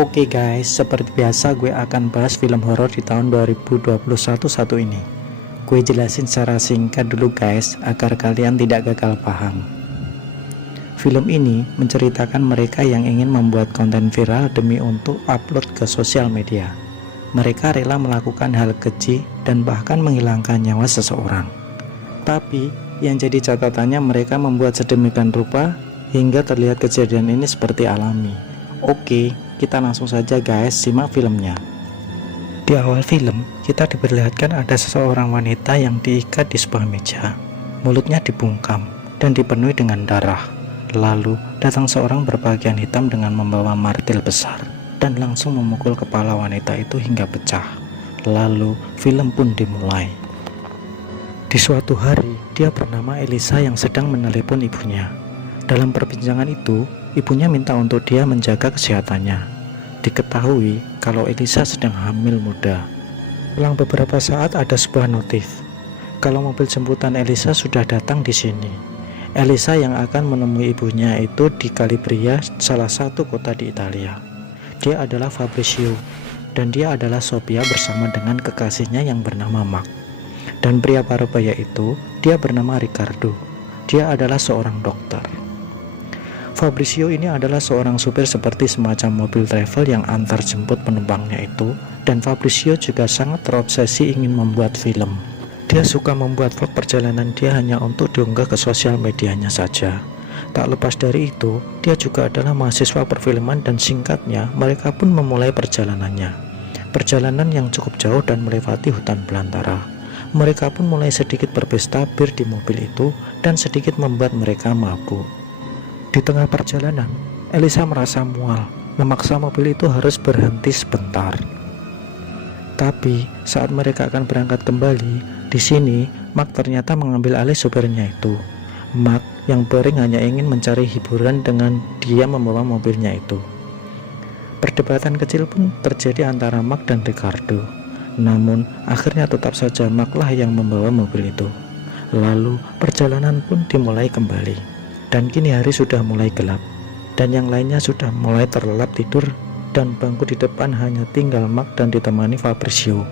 Oke guys, seperti biasa gue akan bahas film horor di tahun 2021 satu ini. Gue jelasin secara singkat dulu guys, agar kalian tidak gagal paham. Film ini menceritakan mereka yang ingin membuat konten viral demi untuk upload ke sosial media. Mereka rela melakukan hal keji dan bahkan menghilangkan nyawa seseorang. Tapi yang jadi catatannya, mereka membuat sedemikian rupa hingga terlihat kejadian ini seperti alami. Oke, kita langsung saja guys, simak filmnya. Di awal film, kita diperlihatkan ada seseorang wanita yang diikat di sebuah meja. Mulutnya dibungkam dan dipenuhi dengan darah. Lalu datang seorang berpakaian hitam dengan membawa martil besar dan langsung memukul kepala wanita itu hingga pecah. Lalu film pun dimulai. Di suatu hari, dia bernama Elisa yang sedang menelepon ibunya. Dalam perbincangan itu, ibunya minta untuk dia menjaga kesehatannya. Diketahui kalau Elisa sedang hamil muda. Selang beberapa saat ada sebuah notif kalau mobil jemputan Elisa sudah datang di sini. Elisa yang akan menemui ibunya itu di Calabria, salah satu kota di Italia. Dia adalah Fabrizio dan dia adalah Sophia bersama dengan kekasihnya yang bernama Mark. Dan pria parubaya itu, dia bernama Riccardo. Dia adalah seorang dokter. Fabrizio ini adalah seorang supir seperti semacam mobil travel yang antar jemput penumpangnya itu, dan Fabrizio juga sangat terobsesi ingin membuat film. Dia suka membuat vlog perjalanan dia hanya untuk diunggah ke sosial medianya saja. Tak lepas dari itu, dia juga adalah mahasiswa perfilman dan singkatnya, mereka pun memulai perjalanannya. Perjalanan yang cukup jauh dan melewati hutan belantara. Mereka pun mulai sedikit berpesta bir di mobil itu dan sedikit membuat mereka mabuk. Di tengah perjalanan, Elisa merasa mual, memaksa mobil itu harus berhenti sebentar. Tapi saat mereka akan berangkat kembali, di sini Mark ternyata mengambil alih supirnya itu. Mark yang bering hanya ingin mencari hiburan dengan dia membawa mobilnya itu. Perdebatan kecil pun terjadi antara Mark dan Riccardo. Namun akhirnya tetap saja Mark lah yang membawa mobil itu. Lalu perjalanan pun dimulai kembali. Dan kini hari sudah mulai gelap, dan yang lainnya sudah mulai terlelap tidur, dan bangku di depan hanya tinggal Mark dan ditemani Fabrizio.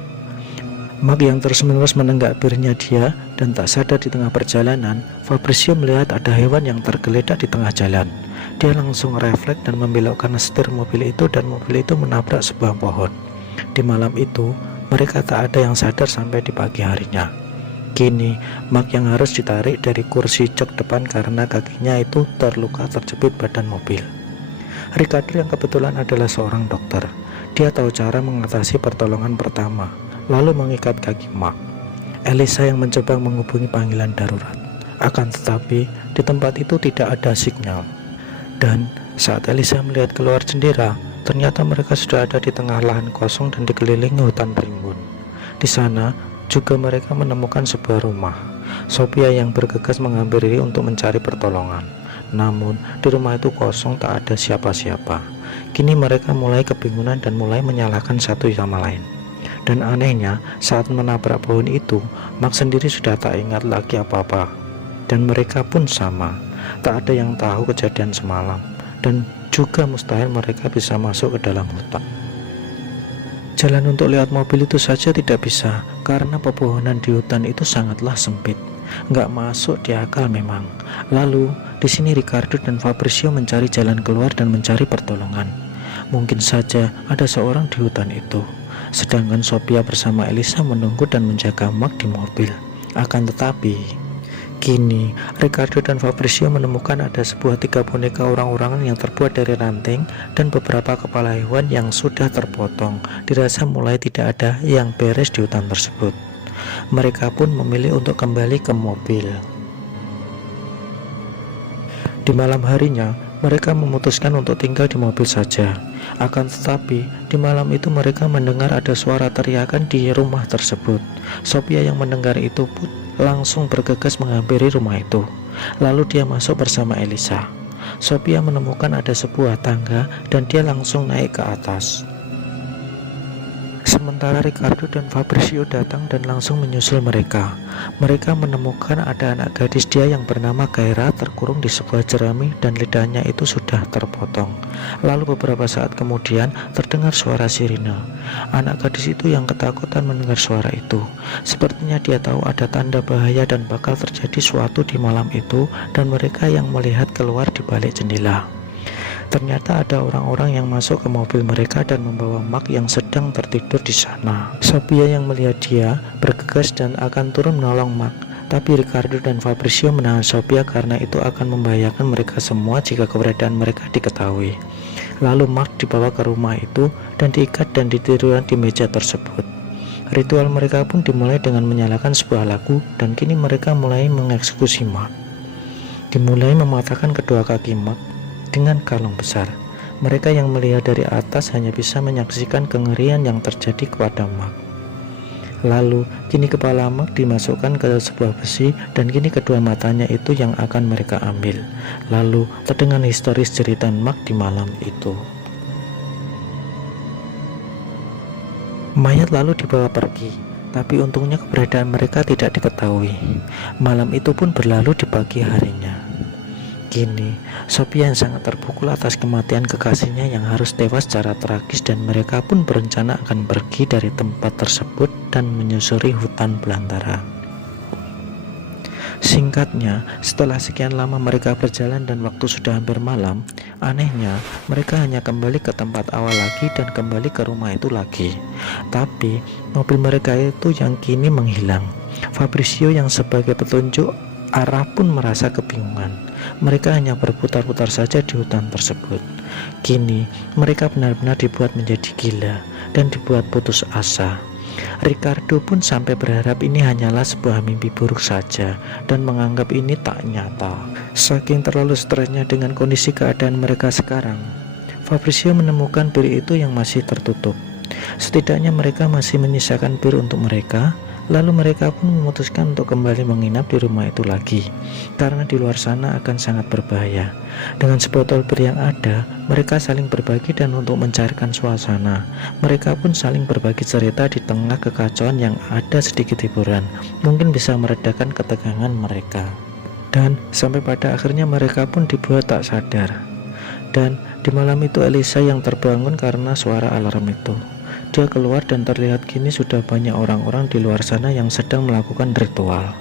Mark yang terus-menerus menenggak birnya dia, dan tak sadar di tengah perjalanan, Fabrizio melihat ada hewan yang tergeletak di tengah jalan. Dia langsung refleks dan membelokkan setir mobil itu, dan mobil itu menabrak sebuah pohon. Di malam itu, mereka tak ada yang sadar sampai di pagi harinya. Kini, Mark yang harus ditarik dari kursi jok depan karena kakinya itu terluka terjepit badan mobil. Riccardo yang kebetulan adalah seorang dokter. Dia tahu cara mengatasi pertolongan pertama, lalu mengikat kaki Mark. Elisa yang mencoba menghubungi panggilan darurat. Akan tetapi, di tempat itu tidak ada sinyal. Dan saat Elisa melihat keluar jendela, ternyata mereka sudah ada di tengah lahan kosong dan dikelilingi hutan rimbun. Di sana juga mereka menemukan sebuah rumah. Sophia yang bergegas mengambil diri untuk mencari pertolongan. Namun di rumah itu kosong, tak ada siapa-siapa. Kini mereka mulai kebingungan dan mulai menyalahkan satu sama lain. Dan anehnya, saat menabrak pohon itu, Mark sendiri sudah tak ingat lagi apa-apa. Dan mereka pun sama, tak ada yang tahu kejadian semalam. Dan juga mustahil mereka bisa masuk ke dalam hutan. Jalan untuk lewat mobil itu saja tidak bisa, karena pepohonan di hutan itu sangatlah sempit. Nggak masuk di akal memang. Lalu, di sini Riccardo dan Fabrizio mencari jalan keluar dan mencari pertolongan. Mungkin saja ada seorang di hutan itu. Sedangkan Sophia bersama Elisa menunggu dan menjaga Mark di mobil. Akan tetapi, kini Riccardo dan Fabrizio menemukan ada sebuah 3 boneka orang-orangan yang terbuat dari ranting dan beberapa kepala hewan yang sudah terpotong. Dirasa mulai tidak ada yang beres di hutan tersebut. Mereka pun memilih untuk kembali ke mobil. Di malam harinya, mereka memutuskan untuk tinggal di mobil saja. Akan tetapi, di malam itu mereka mendengar ada suara teriakan di rumah tersebut. Sophia yang mendengar itu pun langsung bergegas menghampiri rumah itu. Lalu dia masuk bersama Elisa. Sophia menemukan ada sebuah tangga dan dia langsung naik ke atas. Sementara Ricardo dan Fabrizio datang dan langsung menyusul mereka. Mereka menemukan ada anak gadis dia yang bernama Gaira terkurung di sebuah jerami dan lidahnya itu sudah terpotong. Lalu beberapa saat kemudian terdengar suara sirine. Anak gadis itu yang ketakutan mendengar suara itu. Sepertinya dia tahu ada tanda bahaya dan bakal terjadi suatu di malam itu, dan mereka yang melihat keluar di balik jendela. Ternyata ada orang-orang yang masuk ke mobil mereka dan membawa Mark yang sedang tertidur di sana. Sophia yang melihat dia bergegas dan akan turun menolong Mark, tapi Ricardo dan Fabrizio menahan Sophia karena itu akan membahayakan mereka semua jika keberadaan mereka diketahui. Lalu Mark dibawa ke rumah itu dan diikat dan ditiduran di meja tersebut. Ritual mereka pun dimulai dengan menyalakan sebuah lagu, dan kini mereka mulai mengeksekusi Mark. Dimulai mematahkan kedua kaki Mark dengan kalung besar. Mereka yang melihat dari atas hanya bisa menyaksikan kengerian yang terjadi kepada Mark. Lalu kini kepala Mark dimasukkan ke sebuah besi, dan kini kedua matanya itu yang akan mereka ambil. Lalu terdengar histeris jeritan Mark di malam itu. Mayat lalu dibawa pergi, tapi untungnya keberadaan mereka tidak diketahui. Malam itu pun berlalu di pagi harinya. Kini, Sophia yang sangat terpukul atas kematian kekasihnya yang harus tewas secara tragis, dan mereka pun berencana akan pergi dari tempat tersebut dan menyusuri hutan belantara. Singkatnya, setelah sekian lama mereka berjalan dan waktu sudah hampir malam, anehnya mereka hanya kembali ke tempat awal lagi dan kembali ke rumah itu lagi. Tapi mobil mereka itu yang kini menghilang. Fabrizio yang sebagai petunjuk arah pun merasa kebingungan. Mereka hanya berputar-putar saja di hutan tersebut. Kini mereka benar-benar dibuat menjadi gila dan dibuat putus asa. Ricardo pun sampai berharap ini hanyalah sebuah mimpi buruk saja dan menganggap ini tak nyata. Saking terlalu stresnya dengan kondisi keadaan mereka sekarang, Fabrizio menemukan bir itu yang masih tertutup. Setidaknya mereka masih menyisakan bir untuk mereka. Lalu mereka pun memutuskan untuk kembali menginap di rumah itu lagi, karena di luar sana akan sangat berbahaya. Dengan sebotol bir yang ada, mereka saling berbagi, dan untuk mencairkan suasana, mereka pun saling berbagi cerita di tengah kekacauan yang ada sedikit hiburan, mungkin bisa meredakan ketegangan mereka. Dan sampai pada akhirnya mereka pun dibuat tak sadar. Dan di malam itu Elisa yang terbangun karena suara alarm itu. Dia keluar dan terlihat kini sudah banyak orang-orang di luar sana yang sedang melakukan ritual.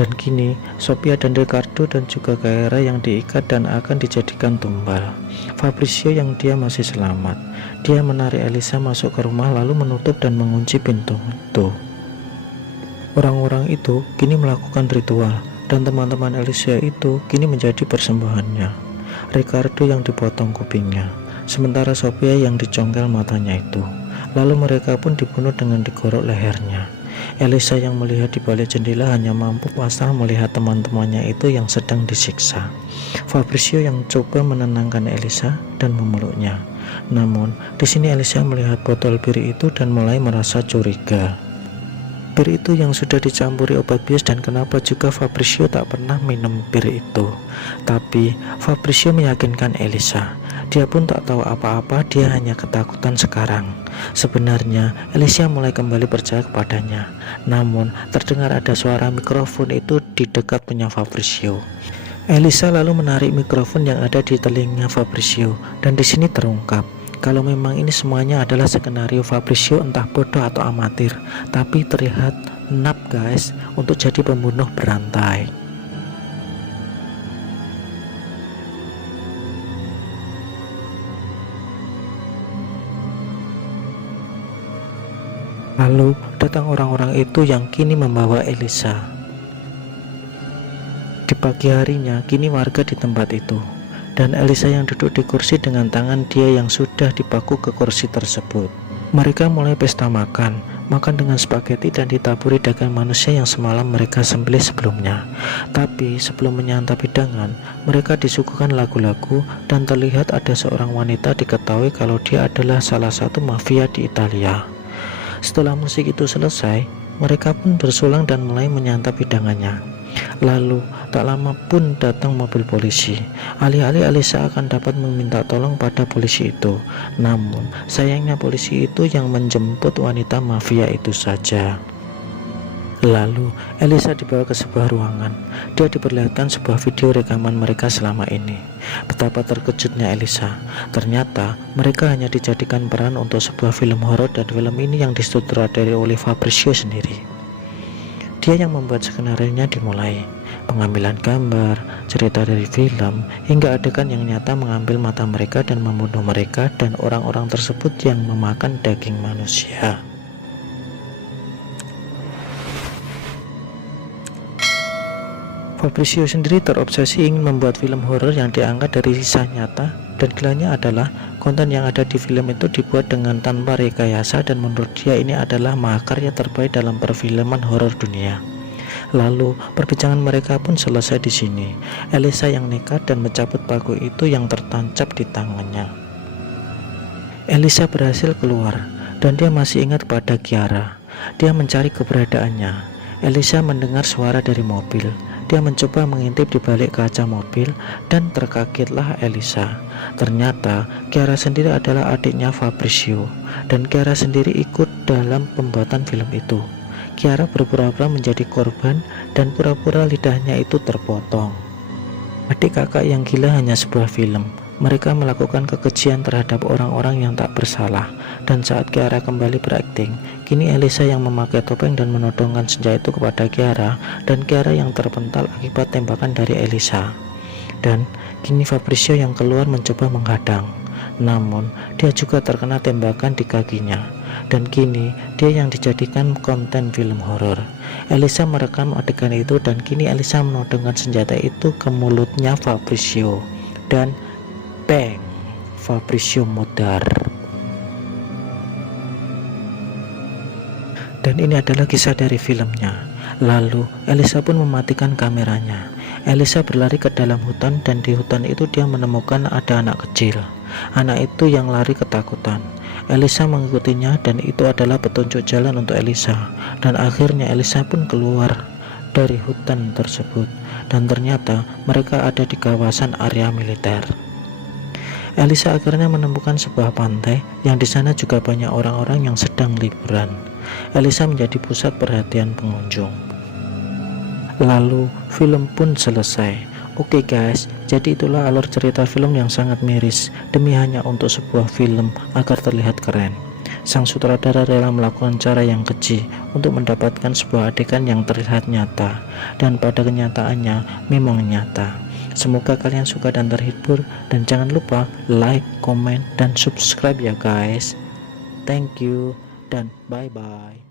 Dan kini Sophia dan Ricardo dan juga Gaira yang diikat dan akan dijadikan tumbal. Fabrizio yang dia masih selamat. Dia menarik Elisa masuk ke rumah lalu menutup dan mengunci pintu itu. Orang-orang itu kini melakukan ritual, dan teman-teman Elisa itu kini menjadi persembahannya. Ricardo yang dipotong kupingnya, sementara Sophia yang dicongkel matanya itu. Lalu mereka pun dibunuh dengan digorok lehernya. Elisa yang melihat di balik jendela hanya mampu pasrah melihat teman-temannya itu yang sedang disiksa. Fabrizio yang coba menenangkan Elisa dan memeluknya. Namun di sini Elisa melihat botol bir itu dan mulai merasa curiga. Bir itu yang sudah dicampuri obat bius, dan kenapa juga Fabrizio tak pernah minum bir itu. Tapi Fabrizio meyakinkan Elisa. Dia pun tak tahu apa-apa, dia hanya ketakutan sekarang. Sebenarnya Elisa mulai kembali percaya kepadanya. Namun terdengar ada suara mikrofon itu di dekat punya Fabrizio. Elisa lalu menarik mikrofon yang ada di telinga Fabrizio, dan di sini terungkap kalau memang ini semuanya adalah skenario Fabrizio, entah bodoh atau amatir, tapi terlihat nap guys untuk jadi pembunuh berantai. Lalu datang orang-orang itu yang kini membawa Elisa. Di pagi harinya kini warga di tempat itu, dan Elisa yang duduk di kursi dengan tangan dia yang sudah dipaku ke kursi tersebut. Mereka mulai pesta makan dengan spaghetti dan ditaburi daging manusia yang semalam mereka sembelih sebelumnya. Tapi sebelum menyantap hidangan, mereka disuguhkan lagu-lagu, dan terlihat ada seorang wanita diketahui kalau dia adalah salah satu mafia di Italia. Setelah musik itu selesai, mereka pun bersulang dan mulai menyantap hidangannya. Lalu tak lama pun datang mobil polisi. Alih-alih Elisa akan dapat meminta tolong pada polisi itu, namun sayangnya polisi itu yang menjemput wanita mafia itu saja. Lalu Elisa dibawa ke sebuah ruangan. Dia diperlihatkan sebuah video rekaman mereka selama ini. Betapa terkejutnya Elisa. Ternyata mereka hanya dijadikan peran untuk sebuah film horor, dan film ini yang disutradarai oleh Fabrizio sendiri. Dia yang membuat skenario-nya dimulai, pengambilan gambar, cerita dari film, hingga adegan yang nyata mengambil mata mereka dan membunuh mereka dan orang-orang tersebut yang memakan daging manusia. Fabrizio sendiri terobsesi ingin membuat film horor yang diangkat dari kisah nyata, dan gilanya adalah konten yang ada di film itu dibuat dengan tanpa rekayasa, dan menurut dia ini adalah mahakarya terbaik dalam perfilman horor dunia. Lalu perbincangan mereka pun selesai di sini. Elisa yang nekat dan mencabut paku itu yang tertancap di tangannya. Elisa berhasil keluar dan dia masih ingat pada Chiara. Dia mencari keberadaannya. Elisa mendengar suara dari mobil. Dia mencoba mengintip di balik kaca mobil dan terkagetlah Elisa. Ternyata Chiara sendiri adalah adiknya Fabrizio, dan Chiara sendiri ikut dalam pembuatan film itu. Chiara berpura-pura menjadi korban dan pura-pura lidahnya itu terpotong. Adik kakak yang gila hanya sebuah film. Mereka melakukan kekejian terhadap orang-orang yang tak bersalah. Dan saat Chiara kembali berakting, kini Elisa yang memakai topeng dan menodongkan senjata itu kepada Chiara, dan Chiara yang terpental akibat tembakan dari Elisa. Dan kini Fabrizio yang keluar mencoba menghadang, namun dia juga terkena tembakan di kakinya. Dan kini dia yang dijadikan konten film horor. Elisa merekam adegan itu, dan kini Elisa menodongkan senjata itu ke mulutnya Fabrizio, dan bang, Fabrizio mudar. Dan ini adalah kisah dari filmnya. Lalu Elisa pun mematikan kameranya. Elisa berlari ke dalam hutan, dan di hutan itu dia menemukan ada anak kecil. Anak itu yang lari ketakutan. Elisa mengikutinya, dan itu adalah petunjuk jalan untuk Elisa. Dan akhirnya Elisa pun keluar dari hutan tersebut, dan ternyata mereka ada di kawasan area militer. Elisa akhirnya menemukan sebuah pantai yang di sana juga banyak orang-orang yang sedang liburan. Elisa menjadi pusat perhatian pengunjung. Lalu film pun selesai. Oke guys, jadi itulah alur cerita film yang sangat miris demi hanya untuk sebuah film agar terlihat keren. Sang sutradara rela melakukan cara yang keji untuk mendapatkan sebuah adegan yang terlihat nyata, dan pada kenyataannya memang nyata. Semoga kalian suka dan terhibur, dan jangan lupa like, comment, dan subscribe ya guys. Thank you dan bye bye.